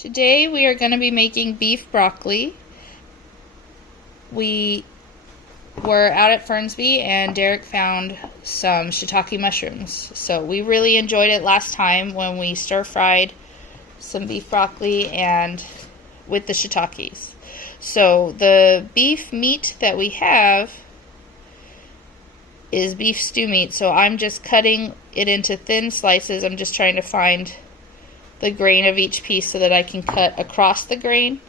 Today we are going to be making beef broccoli. We were out at Fernsby and Derek found some shiitake mushrooms. So we really enjoyed it last time when we stir fried some beef broccoli and with the shiitakes. So the beef meat that we have is beef stew meat. So I'm just cutting it into thin slices. I'm just trying to find the grain of each piece so that I can cut across the grain.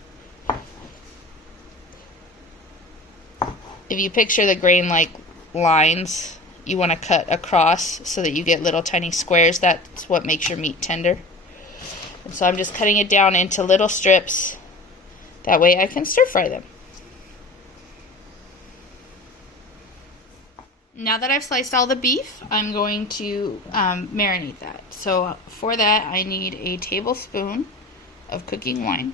If you picture the grain like lines, you want to cut across so that you get little tiny squares. That's what makes your meat tender. And so I'm just cutting it down into little strips. That way I can stir fry them. Now that I've sliced all the beef, I'm going to marinate that. So for that, I need a tablespoon of cooking wine.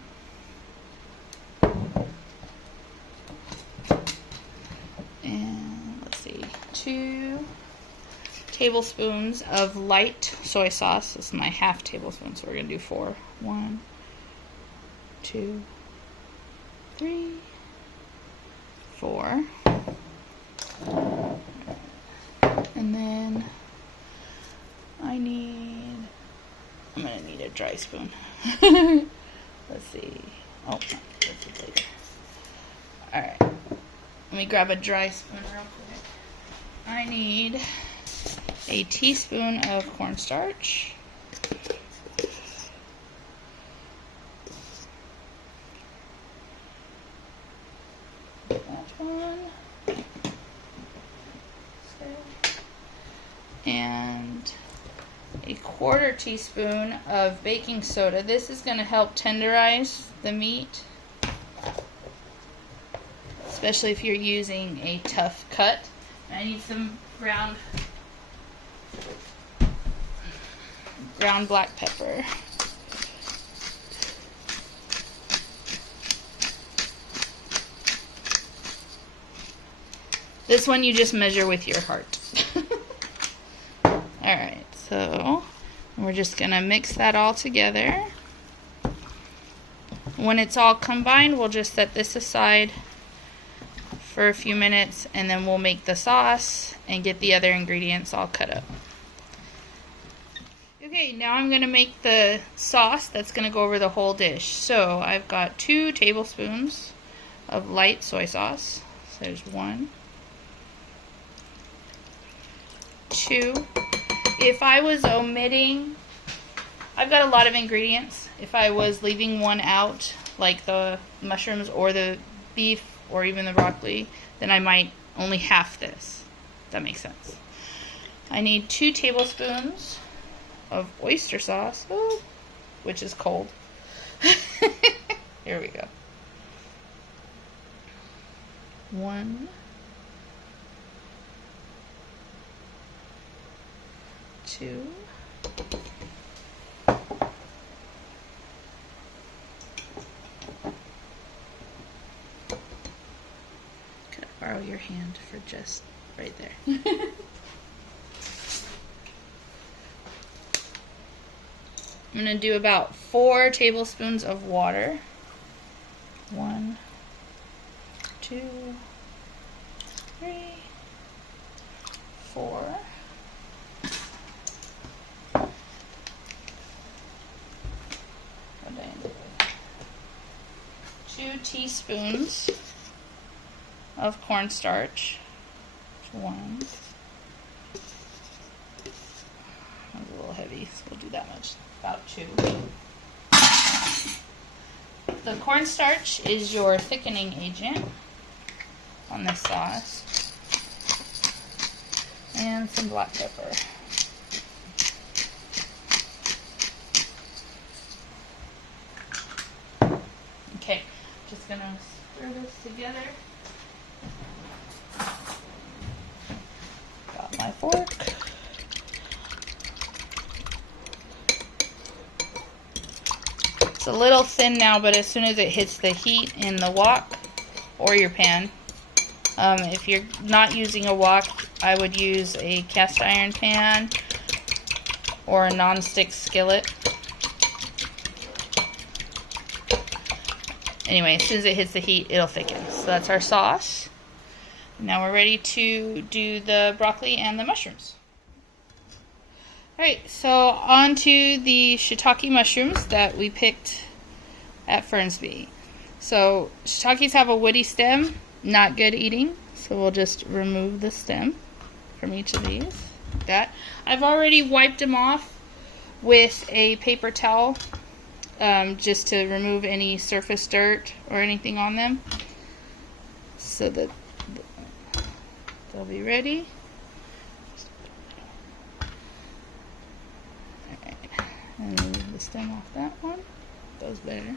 And let's see, 2 tablespoons of light soy sauce. This is my half tablespoon, so we're going to do 4. 1, 2, 3, 4. And then I'm going to need a dry spoon. Let's see. Oh, this is later. Alright. Let me grab a dry spoon real quick. I need a teaspoon of cornstarch. That one. And a 1/4 teaspoon of baking soda. This is going to help tenderize the meat, especially if you're using a tough cut. I need some ground black pepper. This one you just measure with your heart. Alright, so we're just going to mix that all together. When it's all combined, we'll just set this aside for a few minutes, and then we'll make the sauce and get the other ingredients all cut up. Okay, now I'm going to make the sauce that's going to go over the whole dish. So I've got 2 tablespoons of light soy sauce. So there's 1, 2. If I was omitting, I've got a lot of ingredients. If I was leaving one out, like the mushrooms or the beef or even the broccoli, then I might only half this. If that makes sense. I need 2 tablespoons of oyster sauce, which is cold. Here we go. 1, 2. Could I borrow your hand for just right there? I'm going to do about 4 tablespoons of water. 1, 2, 3, 4. 2 teaspoons of cornstarch. 1. That's a little heavy, so we'll do that much. About 2. The cornstarch is your thickening agent on this sauce. And some black pepper. Okay, just gonna stir this together. Got my fork. It's a little thin now, but as soon as it hits the heat in the wok or your pan, if you're not using a wok, I would use a cast iron pan or a non-stick skillet. Anyway, as soon as it hits the heat, it'll thicken. So that's our sauce. Now we're ready to do the broccoli and the mushrooms. Alright, so on to the shiitake mushrooms that we picked at Fernsby. So shiitakes have a woody stem, not good eating. So we'll just remove the stem from each of these. Like that. I've already wiped them off with a paper towel, just to remove any surface dirt or anything on them, so that they'll be ready. Alright, and remove the stem off that one. Goes better.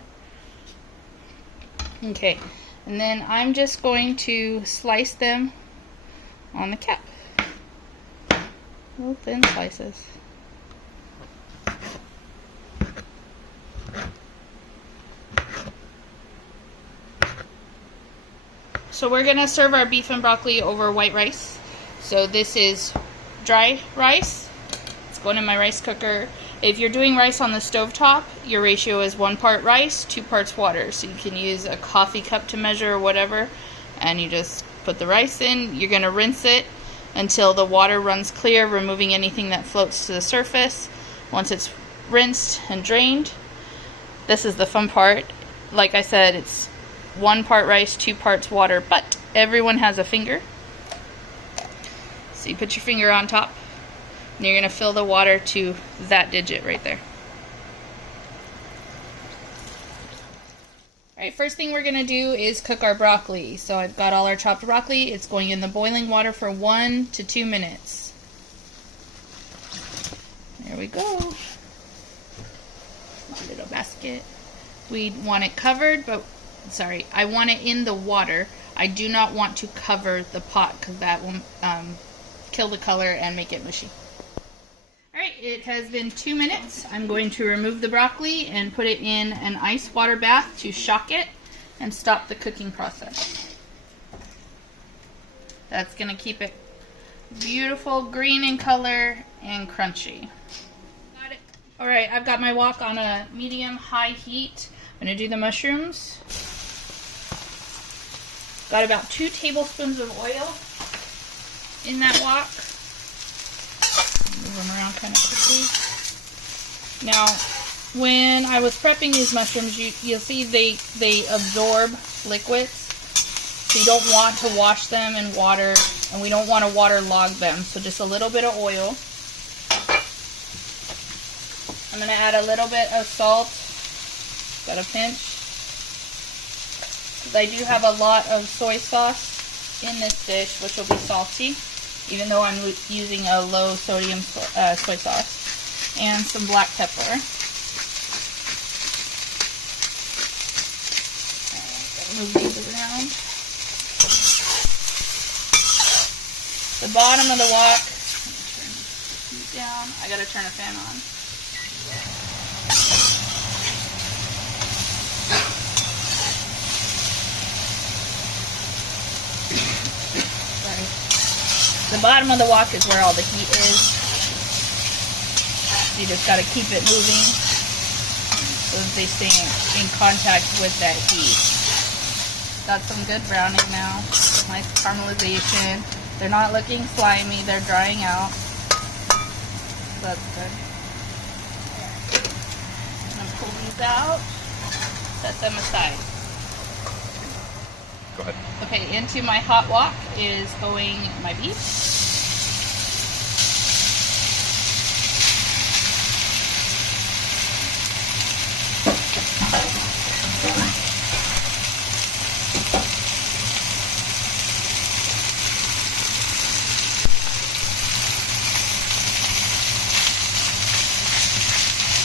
Okay, and then I'm just going to slice them on the cap. Little thin slices. So we're going to serve our beef and broccoli over white rice. So this is dry rice. It's going in my rice cooker. If you're doing rice on the stovetop, your ratio is 1 part rice, 2 parts water. So you can use a coffee cup to measure or whatever. And you just put the rice in. You're going to rinse it until the water runs clear, removing anything that floats to the surface. Once it's rinsed and drained, this is the fun part. Like I said, it's 1 part rice, 2 parts water, but everyone has a finger. So you put your finger on top, and you're going to fill the water to that digit right there. Alright, first thing we're going to do is cook our broccoli. So I've got all our chopped broccoli. It's going in the boiling water for 1 to 2 minutes. There we go. My little basket. We want it covered, but sorry, I want it in the water. I do not want to cover the pot because that will kill the color and make it mushy. Alright, it has been 2 minutes. I'm going to remove the broccoli and put it in an ice water bath to shock it and stop the cooking process. That's going to keep it beautiful green in color and crunchy. Got it. Alright, I've got my wok on a medium-high heat. I'm going to do the mushrooms. Got about 2 tablespoons of oil in that wok. Move them around kind of quickly. Now, when I was prepping these mushrooms, you'll see they absorb liquids. So you don't want to wash them in water, and we don't want to waterlog them. So just a little bit of oil. I'm going to add a little bit of salt. Got a pinch. I do have a lot of soy sauce in this dish, which will be salty, even though I'm using a low sodium soy sauce, and some black pepper. Move these around. The bottom of the wok. Turn these down. I gotta turn a fan on. The bottom of the wok is where all the heat is. So you just got to keep it moving so that they stay in contact with that heat. Got some good browning now. Nice caramelization. They're not looking slimy. They're drying out. So that's good. I'm going to pull these out. Set them aside. Go ahead. Okay, into my hot wok is going my beef.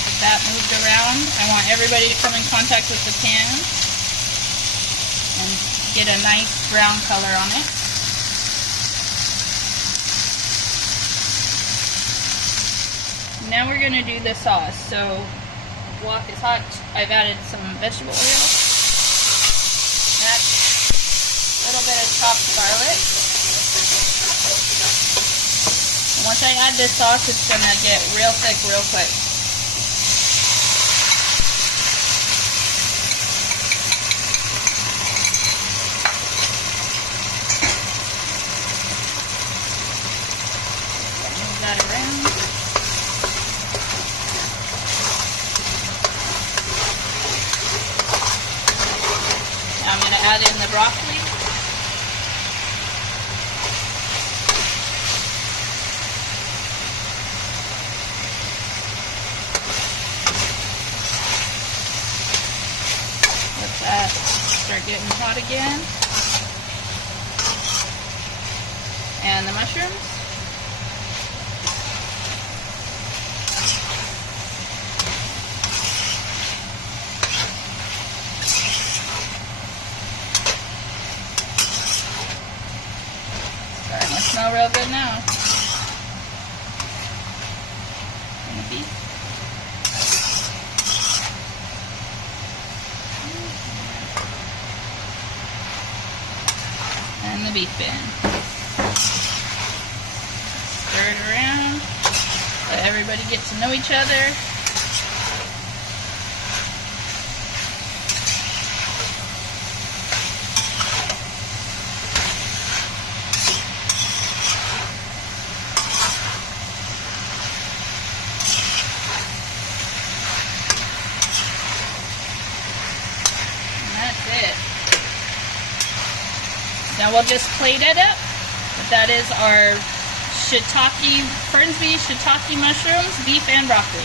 With that moved around, I want everybody to come in contact with the pan and get a nice brown color on it. Now we're going to do the sauce. So, wok is hot. I've added some vegetable oil. That's a little bit of chopped garlic. Once I add this sauce, it's going to get real thick real quick. add in the broccoli. Let that start getting hot again. And the mushrooms. Starting to smell real good now. And the beef. And the beef bin. Stir it around. Let everybody get to know each other. Now we'll just plate it up. That is our Fernsby shiitake mushrooms, beef and broccoli.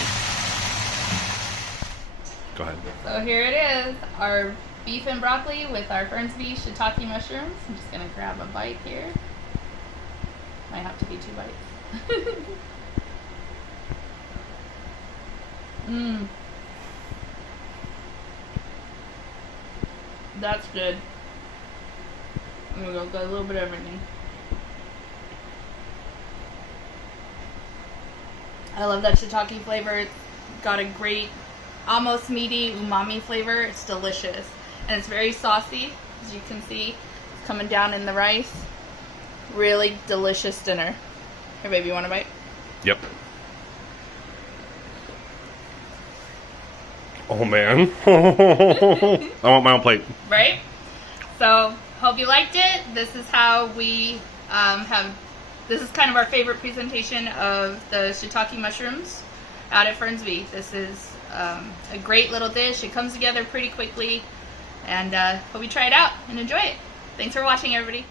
Go ahead. So here it is, our beef and broccoli with our Fernsby shiitake mushrooms. I'm just gonna grab a bite here. Might have to be 2 bites. Mmm. That's good. I'm gonna go get a little bit of everything. I love that shiitake flavor. It's got a great, almost meaty umami flavor. It's delicious. And it's very saucy, as you can see. It's coming down in the rice. Really delicious dinner. Here, baby, you want a bite? Yep. Oh, man. I want my own plate. Right? So, hope you liked it. This is how we this is kind of our favorite presentation of the shiitake mushrooms out at Fernsby. This is a great little dish. It comes together pretty quickly. And hope you try it out and enjoy it. Thanks for watching, everybody.